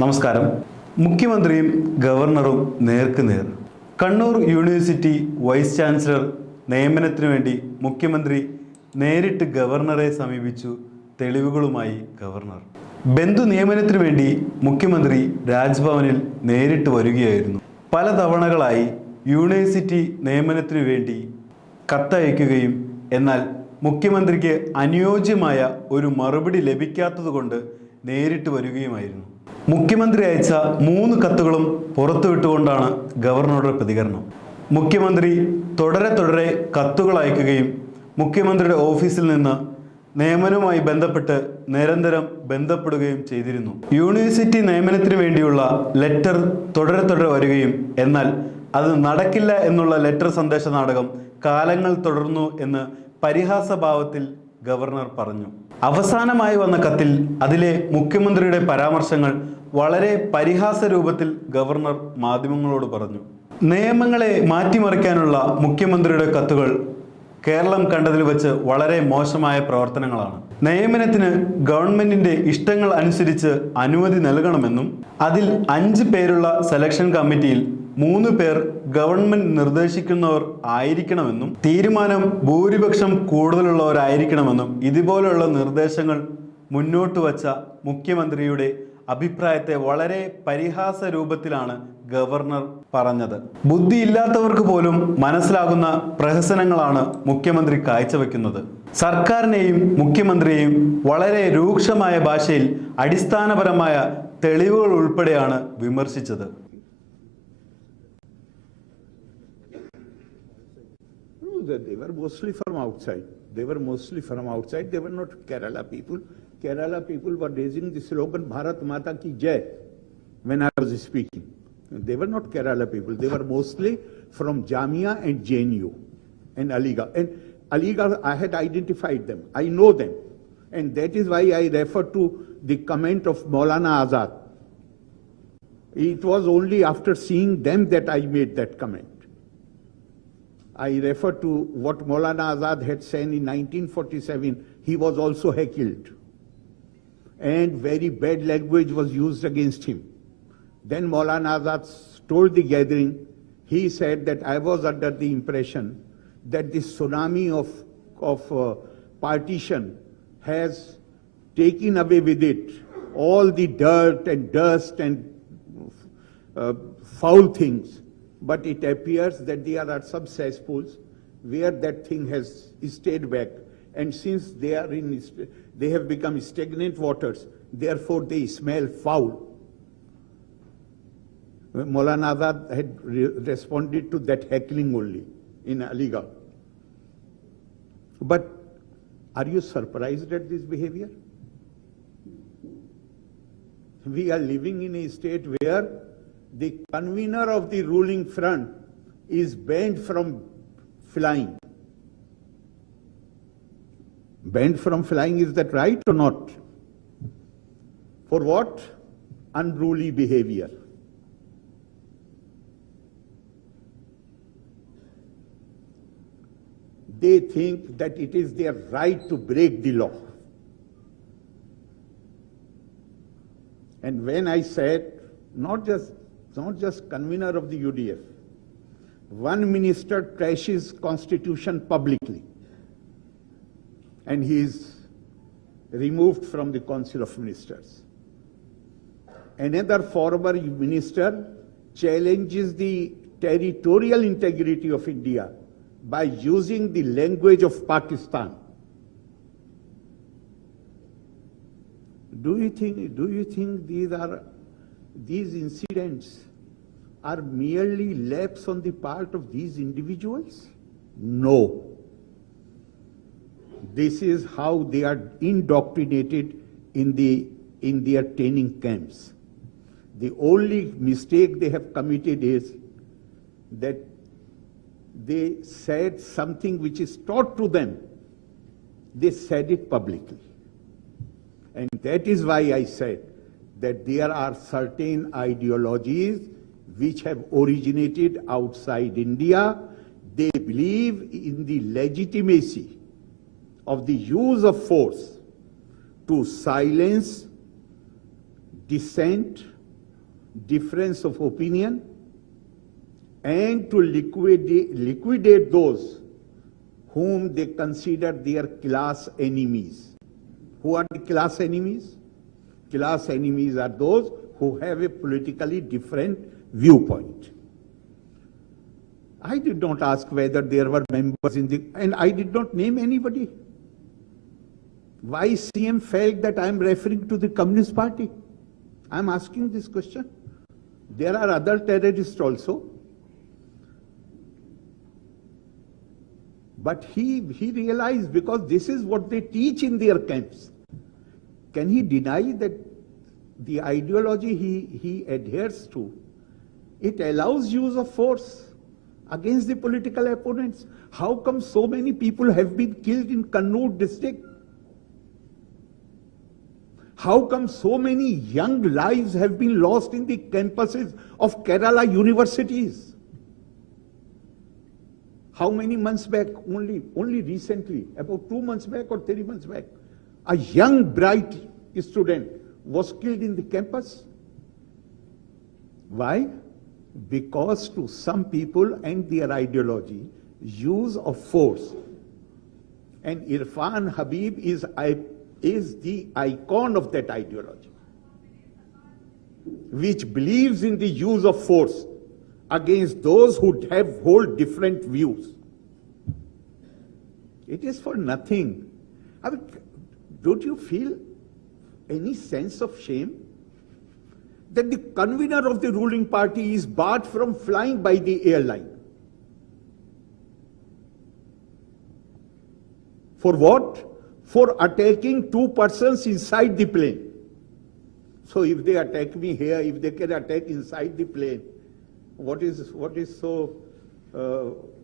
നമസ്കാരം. മുഖ്യമന്ത്രിയും ഗവർണറും നേർക്കുനേർ. കണ്ണൂർ യൂണിവേഴ്സിറ്റി വൈസ് ചാൻസലർ നിയമനത്തിനു വേണ്ടി മുഖ്യമന്ത്രി നേരിട്ട് ഗവർണറെ സമീപിച്ചു. തെളിവുകളുമായി ഗവർണർ. ബന്ധു നിയമനത്തിനു വേണ്ടി മുഖ്യമന്ത്രി രാജ്ഭവനിൽ നേരിട്ട് വരികയായിരുന്നു. പല തവണകളായി യൂണിവേഴ്സിറ്റി നിയമനത്തിനു വേണ്ടി കത്തയക്കുകയും എന്നാൽ മുഖ്യമന്ത്രിക്ക് അനുയോജ്യമായ ഒരു മറുപടി ലഭിക്കാത്തതുകൊണ്ട് നേരിട്ട് വരികയുമായിരുന്നു. മുഖ്യമന്ത്രി അയച്ച 3 കത്തുകളും പുറത്തുവിട്ടുകൊണ്ടാണ് ഗവർണറുടെ പ്രതികരണം. മുഖ്യമന്ത്രി തുടരെ കത്തുകൾ അയക്കുകയും മുഖ്യമന്ത്രിയുടെ ഓഫീസിൽ നിന്ന് നിയമനവുമായി ബന്ധപ്പെട്ട് നിരന്തരം ബന്ധപ്പെടുകയും ചെയ്തിരുന്നു. യൂണിവേഴ്സിറ്റി നിയമനത്തിന് വേണ്ടിയുള്ള ലെറ്റർ തുടരെ വരികയും എന്നാൽ അത് നടക്കില്ല എന്നുള്ള ലെറ്റർ സന്ദേശ നാടകം കാലങ്ങൾ തുടർന്നു എന്ന് പരിഹാസഭാവത്തിൽ ഗവർണർ പറഞ്ഞു. അവസാനമായി വന്ന കത്തിൽ അതിലെ മുഖ്യമന്ത്രിയുടെ പരാമർശങ്ങൾ വളരെ പരിഹാസ രൂപത്തിൽ ഗവർണർ മാധ്യമങ്ങളോട് പറഞ്ഞു. നിയമങ്ങളെ മാറ്റിമറിക്കാനുള്ള മുഖ്യമന്ത്രിയുടെ കത്തുകൾ കേരളം കണ്ടതിൽ വെച്ച് വളരെ മോശമായ പ്രവർത്തനങ്ങളാണ്. നിയമനത്തിന് ഗവൺമെന്റിന്റെ ഇഷ്ടങ്ങൾ അനുസരിച്ച് അനുമതി നൽകണമെന്നും അതിൽ 5 പേരുള്ള സെലക്ഷൻ കമ്മിറ്റിയിൽ 3 പേർ ഗവൺമെന്റ് നിർദ്ദേശിക്കുന്നവർ ആയിരിക്കണമെന്നും തീരുമാനം ഭൂരിപക്ഷം കൂടുതലുള്ളവരായിരിക്കണമെന്നും ഇതുപോലുള്ള നിർദ്ദേശങ്ങൾ മുന്നോട്ട് വച്ച മുഖ്യമന്ത്രിയുടെ അഭിപ്രായത്തെ വളരെ പരിഹാസ രൂപത്തിലാണ് ഗവർണർ പറഞ്ഞത്. ബുദ്ധിയില്ലാത്തവർക്ക് പോലും മനസ്സിലാകുന്ന പ്രഹസനങ്ങളാണ് മുഖ്യമന്ത്രി കാഴ്ചവെക്കുന്നത്. സർക്കാരിനെയും മുഖ്യമന്ത്രിയെയും വളരെ രൂക്ഷമായ ഭാഷയിൽ അടിസ്ഥാനപരമായ തെളിവുകൾ ഉൾപ്പെടെയാണ് വിമർശിച്ചത്. They were mostly from outside. They were not Kerala people. Kerala people were raising the slogan Bharat Mata Ki Jai when I was speaking. They were not Kerala people. They were mostly from Jamia and JNU and Aligarh. And Aligarh, I had identified them. I know them. And that is why I refer to the comment of Maulana Azad. It was only after seeing them that I made that comment. I refer to what Maulana Azad had said in 1947. He was also heckled. And very bad language was used against him. Then Maulana Azad told the gathering, he said that I was under the impression that this tsunami of partition has taken away with it all the dirt and dust and foul things. But it appears that there are some cesspools where that thing has stayed back. And since they have become stagnant waters, therefore they smell foul. Maulana Azad had responded to that heckling only in Aligarh. But are you surprised at this behavior? We are living in a state where the convener of the ruling front is banned from flying. Banned from flying, is that right or not? For what? Unruly behavior. They think that it is their right to break the law. And when I said, not just convener of the UDF, one minister trashes constitution publicly and he is removed from the Council of Ministers. Another former minister challenges the territorial integrity of India by using the language of Pakistan. Do you think these incidents are merely lapse on the part of these individuals? No. This is how they are indoctrinated in their training camps. The only mistake they have committed is that they said something which is taught to them. They said it publicly. And that is why I said that there are certain ideologies which have originated outside India. They believe in the legitimacy of the use of force to silence dissent difference of opinion and to liquidate those whom they consider their class enemies. Who are the class enemies? Class enemies are those who have a politically different viewpoint. I did not ask whether there were members in the, and I did not name anybody. Why CM felt that I am referring to the Communist Party? I am asking this question. There are other terrorists also. But he realized, because this is what they teach in their camps. Can he deny that the ideology he adheres to, it allows use of force against the political opponents? How come so many people have been killed in Kannur district? How come so many young lives have been lost in the campuses of Kerala universities? How many months back, only recently, about 2 months back or 3 months back, a young, bright student was killed in the campus. Why? Because to some people and their ideology, use of force. And Irfan Habib is the icon of that ideology, which believes in the use of force against those who hold different views. It is for nothing. I mean, don't you feel any sense of shame that the convener of the ruling party is barred from flying by the airline? For what? For attacking 2 persons inside the plane. So if they attack me here, if they can attack inside the plane, what is so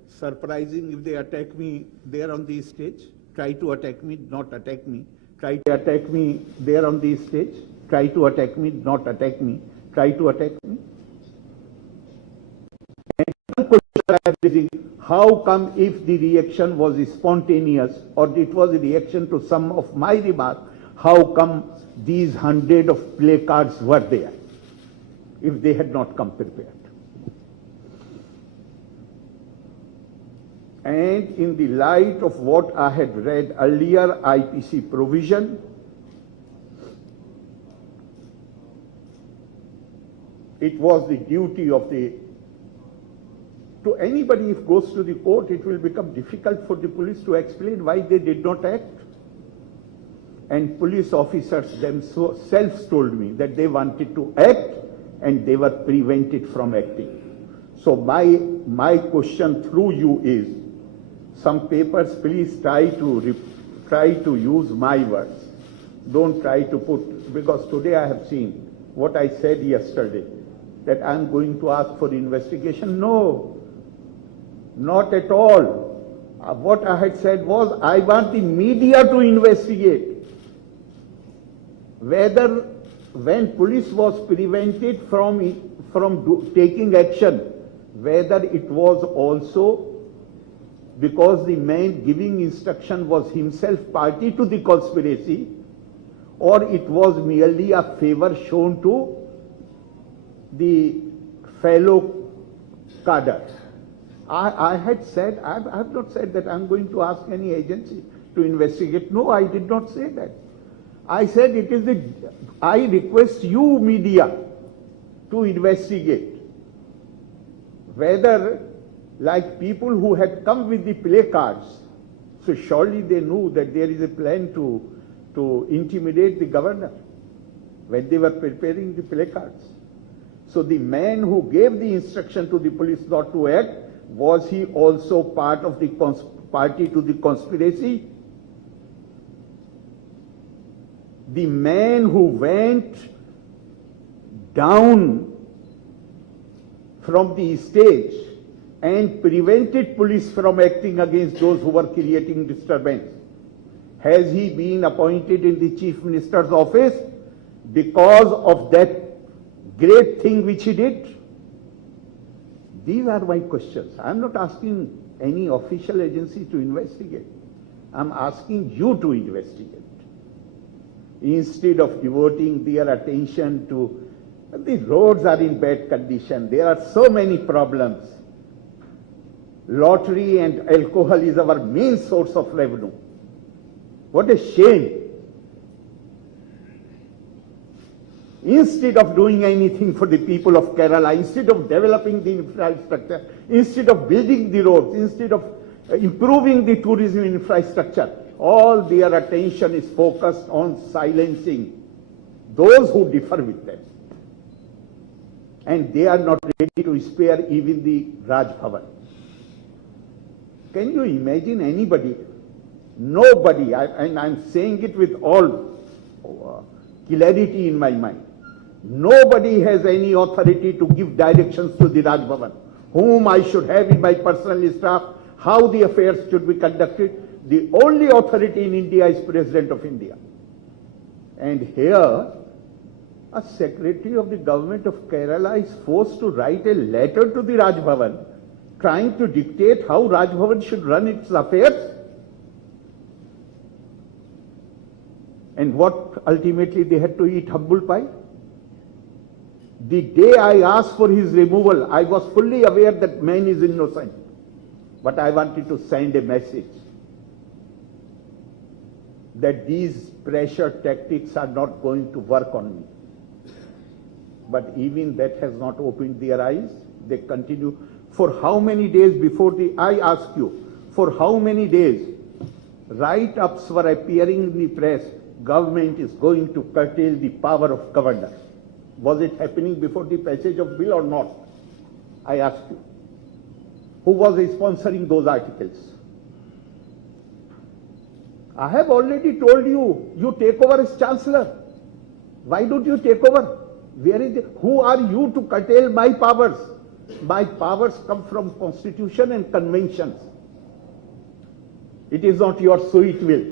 surprising if they attack me there on the stage? Try to attack me, not attack me. Try to attack me there on the stage. Try to attack me, not attack me. Try to attack me. And one question I am raising, how come if the reaction was spontaneous or it was a reaction to some of my remarks, how come these 100 of placards were there if they had not come prepared? And in the light of what I had read earlier, IPC provision, it was the duty of to anybody if goes to the court, it will become difficult for the police to explain why they did not act. And police officers themselves told me that they wanted to act and they were prevented from acting. So my question through you is, some papers, please try to use my words. Don't try to put, because today I have seen what I said yesterday, that I'm going to ask for investigation. No, not at all. What I had said was, I want the media to investigate whether when police was prevented from taking action, whether it was also because the man giving instruction was himself party to the conspiracy, or it was merely a favor shown to the fellow cadre. I had said, I have not said that I'm going to ask any agency to investigate. No, I did not say that. I said I request you media to investigate whether, like people who had come with the placards, so surely they knew that there is a plan to intimidate the governor when they were preparing the placards. So the man who gave the instruction to the police not to act, was he also part of the party to the conspiracy? The man who went down from the stage and prevented police from acting against those who were creating disturbance, has he been appointed in the Chief Minister's office because of that great thing which he did? These are my questions. I am not asking any official agency to investigate. I am asking you to investigate. Instead of devoting their attention to The roads are in bad condition. There are so many problems. Lottery and alcohol is our main source of revenue. What a shame. Instead of doing anything for the people of Kerala, instead of developing the infrastructure, instead of building the roads, instead of improving the tourism infrastructure, all their attention is focused on silencing those who differ with them. And they are not ready to spare even the Raj Bhavan. Can you imagine anybody? Nobody, and I'm saying it with all clarity in my mind, nobody has any authority to give directions to the Raj Bhavan, whom I should have in my personal staff, how the affairs should be conducted. The only authority in India is President of India. And here, a secretary of the government of Kerala is forced to write a letter to the Raj Bhavan, trying to dictate how Raj Bhavan should run its affairs. And what ultimately they had to eat humble pie. The day I asked for his removal, I was fully aware that man is innocent. But I wanted to send a message that these pressure tactics are not going to work on me. But even that has not opened their eyes. They continue. For how many days before I ask you, for how many days write-ups were appearing in the press, government is going to curtail the power of governor. Was it happening before the passage of bill or not? I ask you. Who was sponsoring those articles? I have already told you, you take over as chancellor. Why don't you take over? Who are you to curtail my powers? My powers come from constitution and conventions. It is not your sweet will.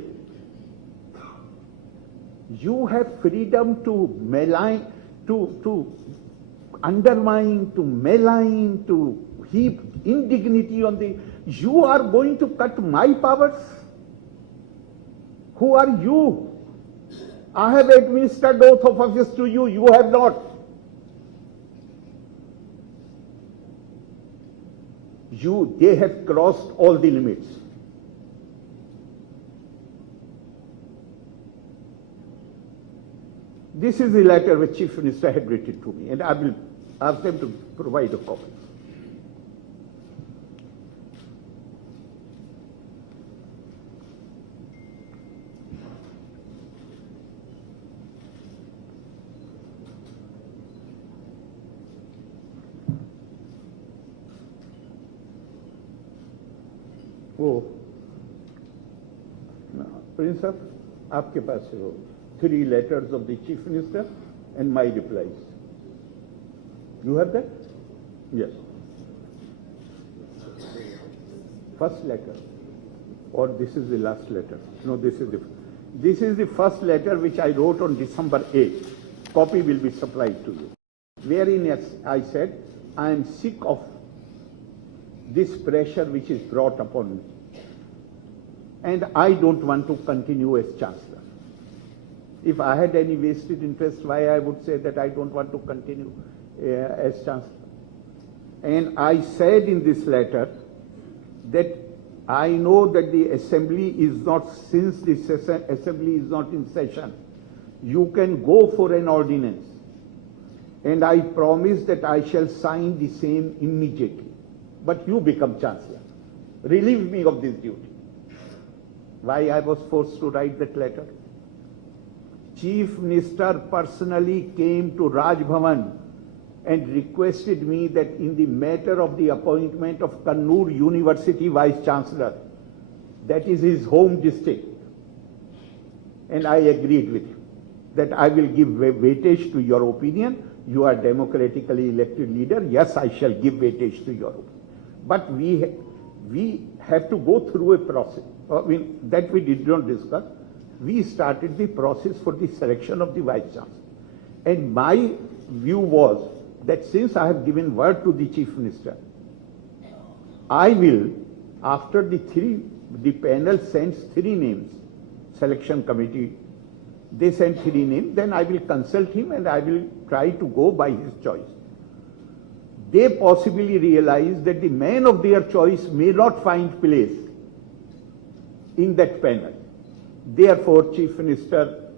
You have freedom to malign, to undermine, to malign, to heap indignity on the... You are going to cut my powers? Who are you? I have administered oath of office to you, you have not. They have crossed all the limits. This is the letter which Chief Minister had written to me, and I will ask them to provide a copy. वो Prince साहब आपके पास है वो 3 letters of the Chief Minister and my replies. You have that? Yes. First letter, or this is the last letter? No, this is the first letter which I wrote on December 8th. Copy will be supplied to you. Wherein I said, I am sick of this pressure which is brought upon me. And I don't want to continue as Chancellor. If I had any vested interest, why I would say that I don't want to continue as Chancellor. And I said in this letter that I know that the Assembly is not, since the Assembly is not in session, you can go for an ordinance. And I promise that I shall sign the same immediately. But you become Chancellor. Relieve me of this duty. Why I was forced to write that letter? Chief Minister personally came to Raj Bhavan and requested me that in the matter of the appointment of Kannur University Vice Chancellor, that is his home district, and I agreed with him that I will give weightage to your opinion. You are democratically elected leader. Yes, I shall give weightage to your opinion. But we have to go through a process. I mean, that we did not discuss. We started the process for the selection of the Vice Chancellor. And my view was that since I have given word to the Chief Minister, I will, after the panel sends 3 names, selection committee, They sent 3 names, then I will consult him and I will try to go by his choice. They possibly realize that the man of their choice may not find place in that panel. Therefore, Chief Minister,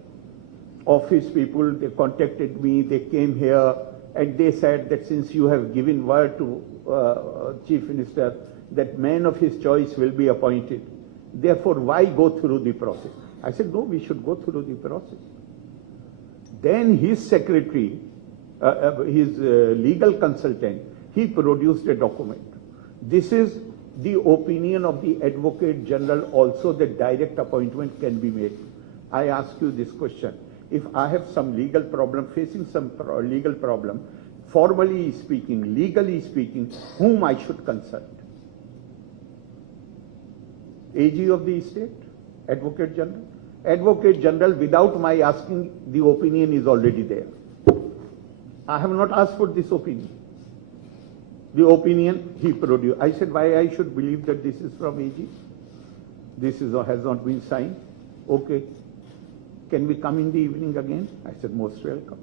office people, they contacted me, they came here and they said that since you have given word to Chief Minister that man of his choice will be appointed, therefore why go through the process? I said, no, we should go through the process. Then his secretary, his legal consultant, he produced a document. This is the opinion of the Advocate General also that direct appointment can be made. I ask you this question. If I have some legal problem, facing some legal problem, formally speaking, legally speaking, whom I should consult? AG of the state? Advocate General? Advocate General, without my asking, the opinion is already there. I have not asked for this opinion. The opinion he produced. I said, why I should believe that this is from AG? This has not been signed. Okay. Can we come in the evening again? I said, most welcome.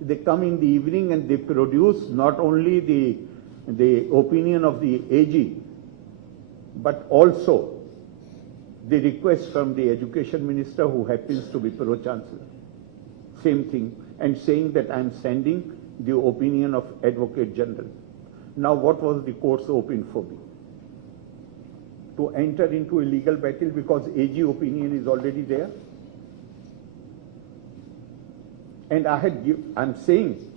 They come in the evening and they produce not only the opinion of the AG, but also the request from the Education Minister, who happens to be Pro-Chancellor. Same thing. And saying that I am sending the opinion of Advocate General. Now what was the course open for me? To enter into a legal battle because AG opinion is already there? And I'm saying,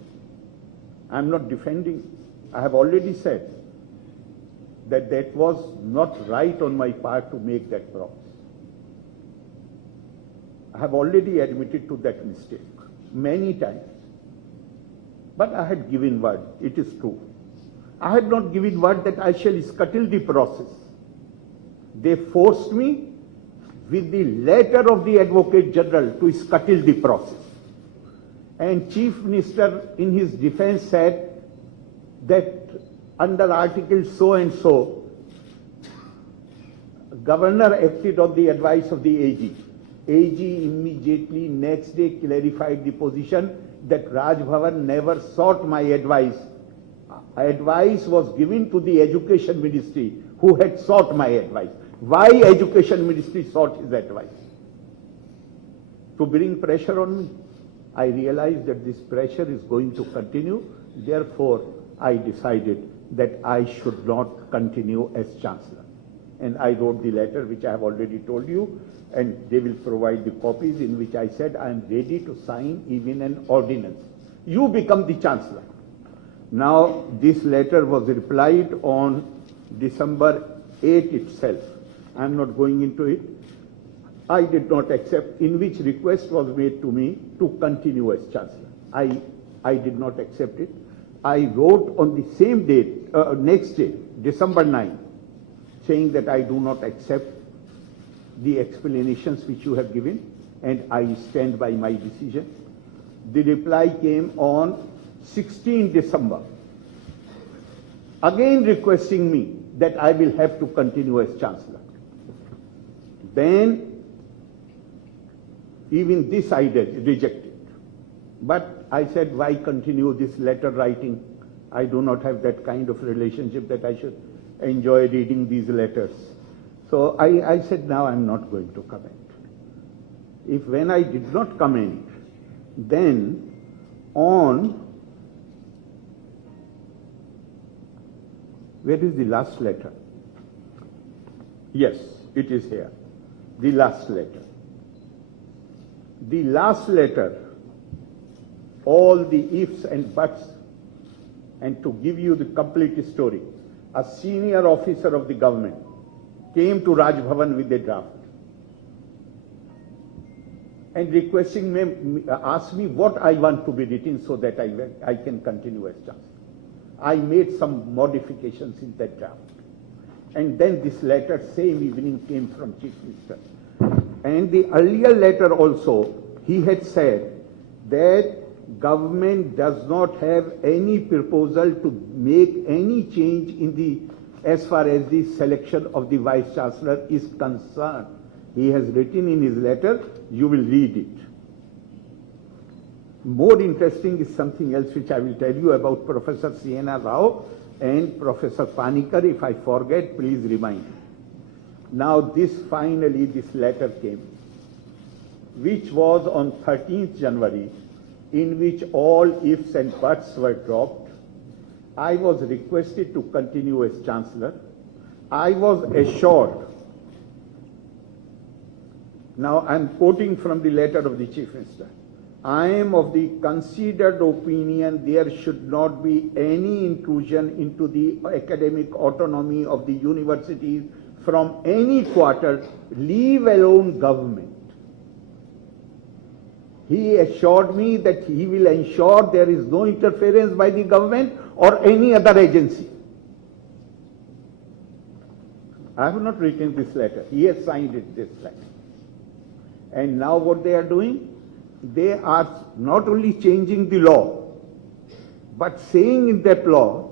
I'm not defending, I have already said that that was not right on my part to make that promise. I have already admitted to that mistake many times. But I had given word, it is true. I had not given word that I shall scuttle the process. They forced me with the letter of the Advocate General to scuttle the process. And Chief Minister in his defense said that under Article so and so, Governor acted on the advice of the AG. AG immediately next day clarified the position that Raj Bhavan never sought my advice. Advice was given to the Education Ministry, who had sought my advice. Why Education Ministry sought his advice? To bring pressure on me. I realized that this pressure is going to continue. Therefore, I decided that I should not continue as Chancellor. And I wrote the letter, which I have already told you, and they will provide the copies, in which I said I am ready to sign even an ordinance. You become the Chancellor. Now, this letter was replied on December 8 itself. I am not going into it. I did not accept, in which request was made to me to continue as Chancellor. I did not accept it. I wrote on the same date, next day, December 9, saying that I do not accept the explanations which you have given, and I stand by my decision. The reply came on 16 December, again requesting me that I will have to continue as Chancellor. Then, even this I rejected. But I said, why continue this letter writing? I do not have that kind of relationship that I should enjoy reading these letters. So I said, now I'm not going to comment. If when I did not comment, then on, where is the last letter? Yes, it is here. The last letter. The last letter, all the ifs and buts, and to give you the complete story, a senior officer of the government came to Raj Bhavan with a draft and requesting me, asked me what I want to be written so that I can continue as Chancellor. I made some modifications in that draft. And then this letter, same evening, came from Chief Minister. And the earlier letter also, he had said that government does not have any proposal to make any change in the, as far as the selection of the Vice-Chancellor is concerned. He has written in his letter, you will read it. More interesting is something else which I will tell you about Professor C.N.R. Rao and Professor Panikkar. If I forget, please remind me. Now this letter came, which was on 13th January, in which all ifs and buts were dropped. I was requested to continue as Chancellor. I was assured. Now I am quoting from the letter of the Chief Minister. I am of the considered opinion there should not be any intrusion into the academic autonomy of the universities from any quarter, leave alone government. He assured me that he will ensure there is no interference by the government or any other agency. I have not written this letter. He has signed it, this letter. And now what they are doing? They are not only changing the law, but saying in that law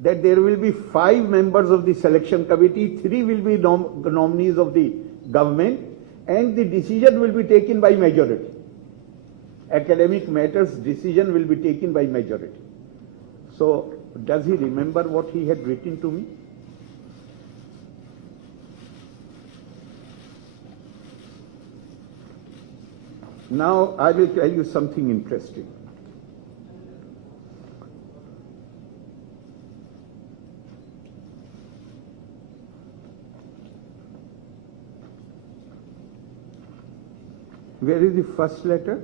that there will be 5 members of the selection committee, 3 will be nominees of the government, and the decision will be taken by majority. Academic matters decision will be taken by majority. So does he remember what he had written to me? Now I will tell you something interesting. Where is the first letter?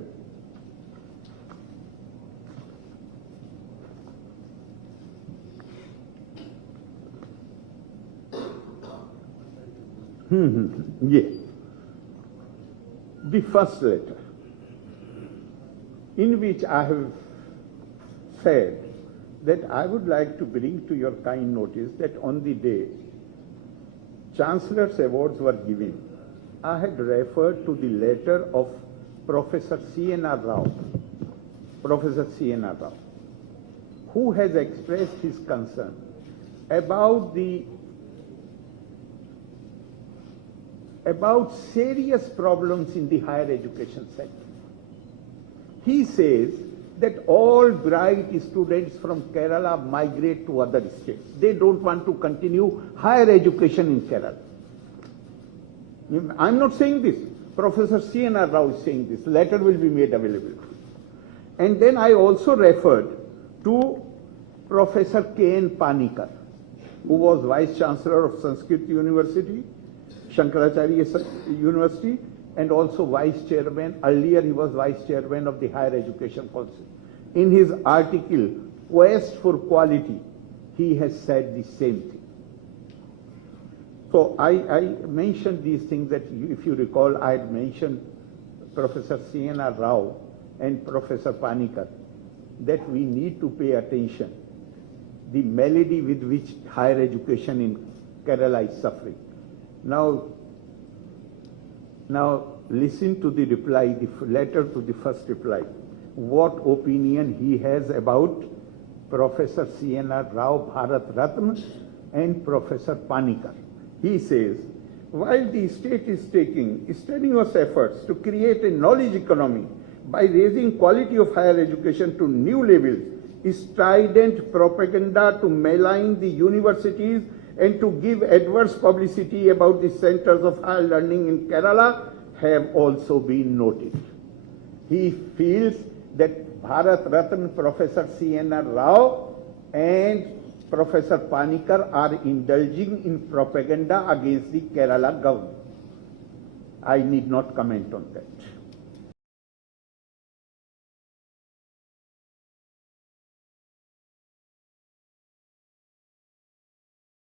Yeah. The first letter, in which I have said that I would like to bring to your kind notice that on the day Chancellor's awards were given, I had referred to the letter of Professor C.N.R. Rao, who has expressed his concern about serious problems in the higher education sector. He says that all bright students from Kerala migrate to other states. They don't want to continue higher education in Kerala. I'm not saying this. Professor C.N.R. Rao is saying this. Letter will be made available. And then I also referred to Professor K.N. Panikkar, who was Vice Chancellor of Sanskrit University, Shankaracharya University, and also Vice Chairman. Earlier he was Vice Chairman of the Higher Education Council. In his article, Quest for Quality, he has said the same thing. So I mentioned these things that, if you recall, I had mentioned Professor C.N.R. Rao and Professor Panikkar, that we need to pay attention the malady with which higher education in Kerala is suffering. Now listen to the reply, the letter to the first reply. What opinion he has about Professor C.N.R. Rao Bharat Ratna and Professor Panikkar. He says, while the state is taking strenuous efforts to create a knowledge economy by raising quality of higher education to new levels, strident propaganda to malign the universities and to give adverse publicity about the centers of higher learning in Kerala have also been noted. He feels that Bharat Ratna Professor C.N.R. Rao and Professor Panikkar are indulging in propaganda against the Kerala government. I need not comment on that.